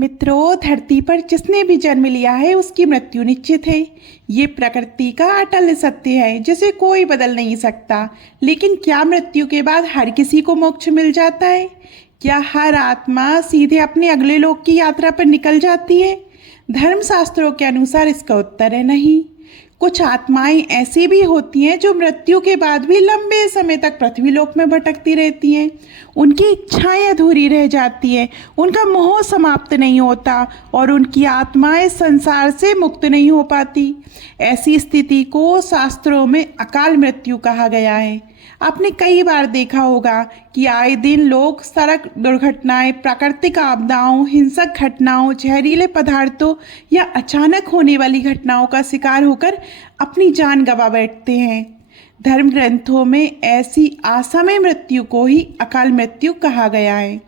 मित्रों, धरती पर जिसने भी जन्म लिया है उसकी मृत्यु निश्चित है। ये प्रकृति का अटल सत्य है जिसे कोई बदल नहीं सकता। लेकिन क्या मृत्यु के बाद हर किसी को मोक्ष मिल जाता है? क्या हर आत्मा सीधे अपने अगले लोक की यात्रा पर निकल जाती है? धर्मशास्त्रों के अनुसार इसका उत्तर है नहीं। कुछ आत्माएं ऐसी भी होती हैं जो मृत्यु के बाद भी लंबे समय तक पृथ्वीलोक में भटकती रहती हैं। उनकी इच्छाएं अधूरी रह जाती हैं, उनका मोह समाप्त नहीं होता और उनकी आत्माएं संसार से मुक्त नहीं हो पाती। ऐसी स्थिति को शास्त्रों में अकाल मृत्यु कहा गया है। आपने कई बार देखा होगा कि आए दिन लोग सड़क दुर्घटनाएं, प्राकृतिक आपदाओं, हिंसक घटनाओं, जहरीले पदार्थों या अचानक होने वाली घटनाओं का शिकार होकर अपनी जान गंवा बैठते हैं। धर्म ग्रंथों में ऐसी असमय मृत्यु को ही अकाल मृत्यु कहा गया है।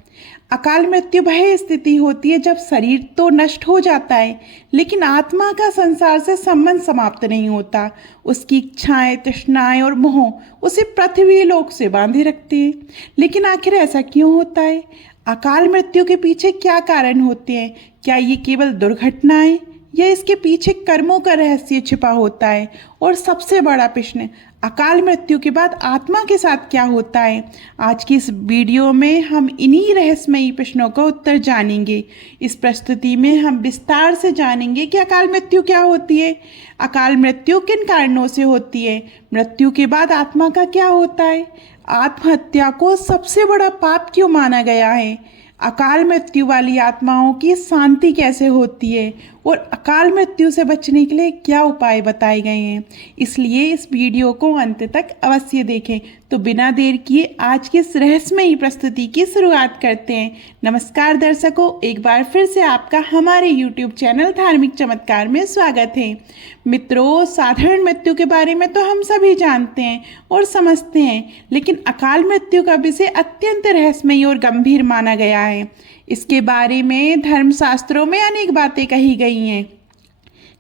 अकाल मृत्यु वह स्थिति होती है जब शरीर तो नष्ट हो जाता है लेकिन आत्मा का संसार से संबंध समाप्त नहीं होता। उसकी इच्छाएं, तृष्णाएं और मोह उसे पृथ्वी लोक से बांधे रखते हैं। लेकिन आखिर ऐसा क्यों होता है? अकाल मृत्यु के पीछे क्या कारण होते हैं? क्या ये केवल दुर्घटनाएं या इसके पीछे कर्मों का रहस्य छिपा होता है? और सबसे बड़ा प्रश्न, अकाल मृत्यु के बाद आत्मा के साथ क्या होता है? आज की इस वीडियो में हम इन्हीं रहस्यमयी प्रश्नों का उत्तर जानेंगे। इस प्रस्तुति में हम विस्तार से जानेंगे कि अकाल मृत्यु क्या होती है, अकाल मृत्यु किन कारणों से होती है, मृत्यु के बाद आत्मा का क्या होता है, आत्महत्या को सबसे बड़ा पाप क्यों माना गया है, अकाल मृत्यु वाली आत्माओं की शांति कैसे होती है और अकाल मृत्यु से बचने के लिए क्या उपाय बताए गए हैं। इसलिए इस वीडियो को अंत तक अवश्य देखें। तो बिना देर किए आज की इस रहस्यमयी प्रस्तुति की शुरुआत करते हैं। नमस्कार दर्शकों, एक बार फिर से आपका हमारे YouTube चैनल धार्मिक चमत्कार में स्वागत है। मित्रों, साधारण मृत्यु के बारे में तो हम सभी जानते हैं और समझते हैं, लेकिन अकाल मृत्यु का विषय अत्यंत रहस्यमयी और गंभीर माना गया है। इसके बारे में धर्मशास्त्रों में अनेक बातें कही गई हैं।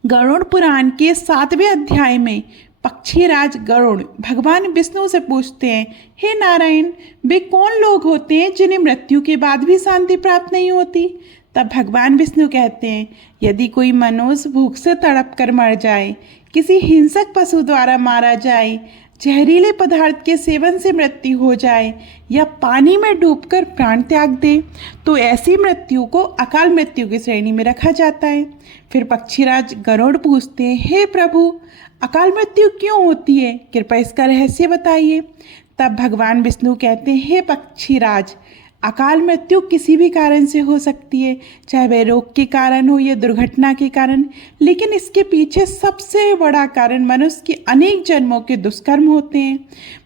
गरुड़ पुराण के 7वें अध्याय में पक्षीराज गरुड़ भगवान विष्णु से पूछते हैं, हे नारायण, वे कौन लोग होते हैं जिन्हें मृत्यु के बाद भी शांति प्राप्त नहीं होती? तब भगवान विष्णु कहते हैं, यदि कोई मनुष्य भूख से तड़प कर मर जाए, किसी हिंसक पशु द्वारा मारा जाए, जहरीले पदार्थ के सेवन से मृत्यु हो जाए या पानी में डूबकर प्राण त्याग दे, तो ऐसी मृत्यु को अकाल मृत्यु की श्रेणी में रखा जाता है। फिर पक्षीराज गरुड़ पूछते हैं, हे प्रभु, अकाल मृत्यु क्यों होती है? कृपया इसका रहस्य बताइए। तब भगवान विष्णु कहते हैं, हे पक्षीराज, अकाल मृत्यु किसी भी कारण से हो सकती है, चाहे वह रोग के कारण हो या दुर्घटना के कारण, लेकिन इसके पीछे सबसे बड़ा कारण मनुष्य के अनेक जन्मों के दुष्कर्म होते हैं।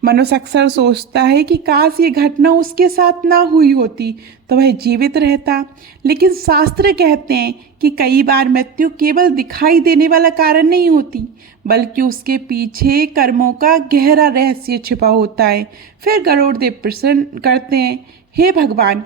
मनुष्य अक्सर सोचता है कि काश ये घटना उसके साथ ना हुई होती तो वह जीवित रहता, लेकिन शास्त्र कहते हैं कि कई बार मृत्यु केवल दिखाई देने वाला कारण नहीं होती, बल्कि उसके पीछे कर्मों का गहरा रहस्य छिपा होता है। फिर गरुड़ देव प्रश्न करते हैं, हे भगवान,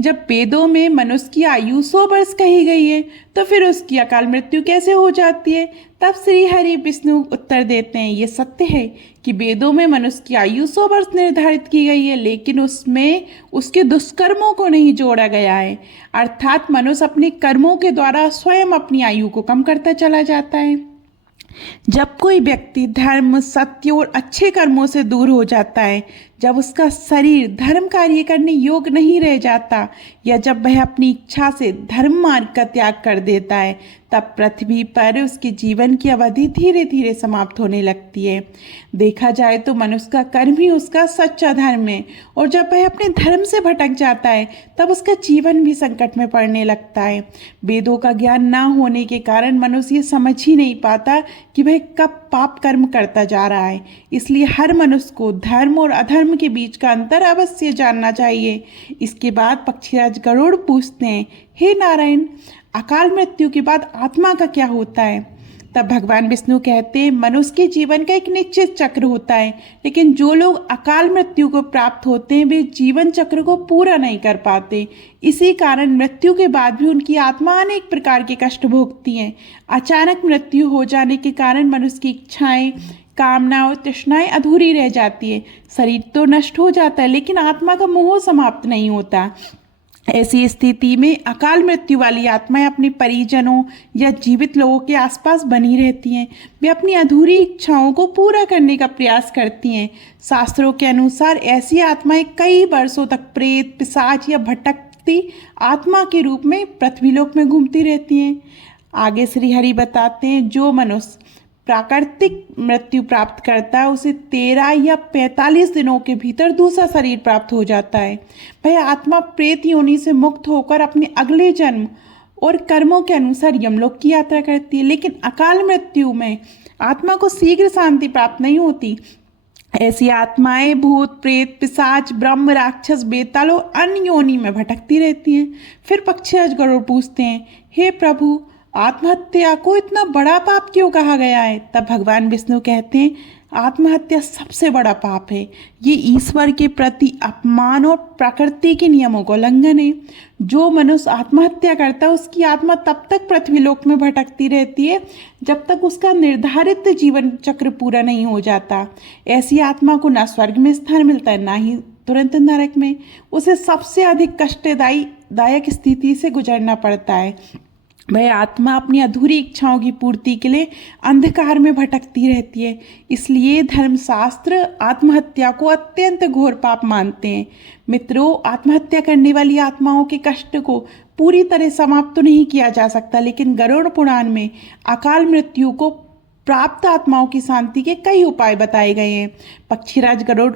जब वेदों में मनुष्य की आयु 100 वर्ष कही गई है तो फिर उसकी अकाल मृत्यु कैसे हो जाती है? तब श्री हरि विष्णु उत्तर देते हैं, ये सत्य है कि वेदों में मनुष्य की आयु 100 वर्ष निर्धारित की गई है, लेकिन उसमें उसके दुष्कर्मों को नहीं जोड़ा गया है। अर्थात मनुष्य अपने कर्मों के द्वारा स्वयं अपनी आयु को कम करता चला जाता है। जब कोई व्यक्ति धर्म, सत्य और अच्छे कर्मों से दूर हो जाता है, जब उसका शरीर धर्म कार्य करने योग्य नहीं रह जाता या जब वह अपनी इच्छा से धर्म मार्ग का त्याग कर देता है, तब पृथ्वी पर उसके जीवन की अवधि धीरे धीरे समाप्त होने लगती है। देखा जाए तो मनुष्य का कर्म ही उसका सच्चा धर्म है और जब वह अपने धर्म से भटक जाता है तब उसका जीवन भी संकट में पड़ने लगता है। वेदों का ज्ञान ना होने के कारण मनुष्य ये समझ ही नहीं पाता कि वह कब पाप कर्म करता जा रहा है। इसलिए हर मनुष्य को धर्म और अधर्म के बीच का अंतर अवश्य जानना चाहिए। इसके बाद पक्षीराज गरुड़ पूछते हैं, हे नारायण, अकाल मृत्यु के बाद आत्मा का क्या होता है? तब भगवान विष्णु कहते हैं, मनुष्य के जीवन का एक निश्चित चक्र होता है, लेकिन जो लोग अकाल मृत्यु को प्राप्त होते हैं वे जीवन चक्र को पूरा नहीं कर पाते। इसी कारण मृत्यु के बाद भी उनकी आत्मा अनेक प्रकार के कष्ट भोगती है। अचानक मृत्यु हो जाने के कारण मनुष्य की इच्छाएं, कामना और तृष्णाएं अधूरी रह जाती है। शरीर तो नष्ट हो जाता है लेकिन आत्मा का मोह समाप्त नहीं होता। ऐसी स्थिति में अकाल मृत्यु वाली आत्माएं अपने परिजनों या जीवित लोगों के आसपास बनी रहती हैं। वे अपनी अधूरी इच्छाओं को पूरा करने का प्रयास करती हैं। शास्त्रों के अनुसार ऐसी आत्माएं कई वर्षों तक प्रेत, पिशाच या भटकती आत्मा के रूप में पृथ्वीलोक में घूमती रहती हैं। आगे श्री हरि बताते हैं, जो मनुष्य प्राकृतिक मृत्यु प्राप्त करता है उसे 13 या 45 दिनों के भीतर दूसरा शरीर प्राप्त हो जाता है। वह आत्मा प्रेत योनि से मुक्त होकर अपने अगले जन्म और कर्मों के अनुसार यमलोक की यात्रा करती है। लेकिन अकाल मृत्यु में आत्मा को शीघ्र शांति प्राप्त नहीं होती। ऐसी आत्माएं भूत, प्रेत, पिशाच, ब्रह्म, राक्षस, बेताल और अन्य योनि में भटकती रहती हैं। फिर पक्षी गरुड़ पूछते हैं, हे प्रभु, आत्महत्या को इतना बड़ा पाप क्यों कहा गया है? तब भगवान विष्णु कहते हैं, आत्महत्या सबसे बड़ा पाप है। ये ईश्वर के प्रति अपमान और प्रकृति के नियमों का उल्लंघन है। जो मनुष्य आत्महत्या करता है उसकी आत्मा तब तक पृथ्वीलोक में भटकती रहती है जब तक उसका निर्धारित जीवन चक्र पूरा नहीं हो जाता। ऐसी आत्मा को ना स्वर्ग में स्थान मिलता है, ना ही तुरंत नरक में। उसे सबसे अधिक कष्टदायक स्थिति से गुजरना पड़ता है। वह आत्मा अपनी अधूरी इच्छाओं की पूर्ति के लिए अंधकार में भटकती रहती है। इसलिए धर्मशास्त्र आत्महत्या को अत्यंत घोर पाप मानते हैं। मित्रों, आत्महत्या करने वाली आत्माओं के कष्ट को पूरी तरह समाप्त तो नहीं किया जा सकता, लेकिन गरुड़ पुराण में अकाल मृत्यु को प्राप्त आत्माओं की शांति के कई उपाय बताए गए हैं। पक्षीराज गरुड़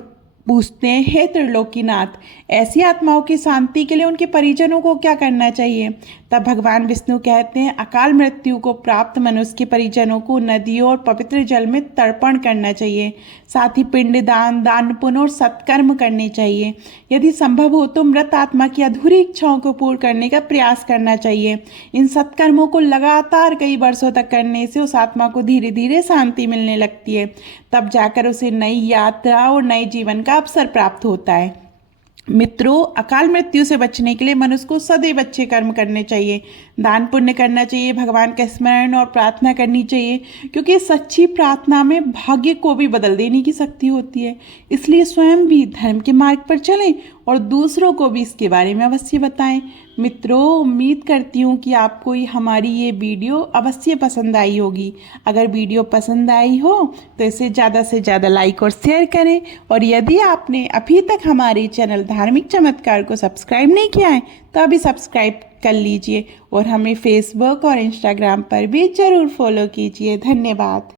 पूछते हैं, हे त्रिलोकीनाथ, ऐसी आत्माओं की शांति के लिए उनके परिजनों को क्या करना चाहिए? तब भगवान विष्णु कहते हैं, अकाल मृत्यु को प्राप्त मनुष्य के परिजनों को नदियों और पवित्र जल में तर्पण करना चाहिए। साथ ही पिंडदान, दान पुण्य और सत्कर्म करने चाहिए। यदि संभव हो तो मृत आत्मा की अधूरी इच्छाओं को पूर्ण करने का प्रयास करना चाहिए। इन सत्कर्मों को लगातार कई वर्षों तक करने से उस आत्मा को धीरे धीरे शांति मिलने लगती है। तब जाकर उसे नई यात्रा और नए जीवन का अवसर प्राप्त होता है। मित्रों, अकाल मृत्यु से बचने के लिए मनुष्य को सदैव अच्छे कर्म करने चाहिए, दान पुण्य करना चाहिए, भगवान का स्मरण और प्रार्थना करनी चाहिए, क्योंकि सच्ची प्रार्थना में भाग्य को भी बदल देने की शक्ति होती है। इसलिए स्वयं भी धर्म के मार्ग पर चलें और दूसरों को भी इसके बारे में अवश्य बताएं। मित्रों, उम्मीद करती हूँ कि आपको हमारी ये वीडियो अवश्य पसंद आई होगी। अगर वीडियो पसंद आई हो तो इसे ज़्यादा से ज़्यादा लाइक और शेयर करें। और यदि आपने अभी तक हमारे चैनल धार्मिक चमत्कार को सब्सक्राइब नहीं किया है तो अभी सब्सक्राइब कर लीजिए और हमें फेसबुक और इंस्टाग्राम पर भी ज़रूर फॉलो कीजिए। धन्यवाद।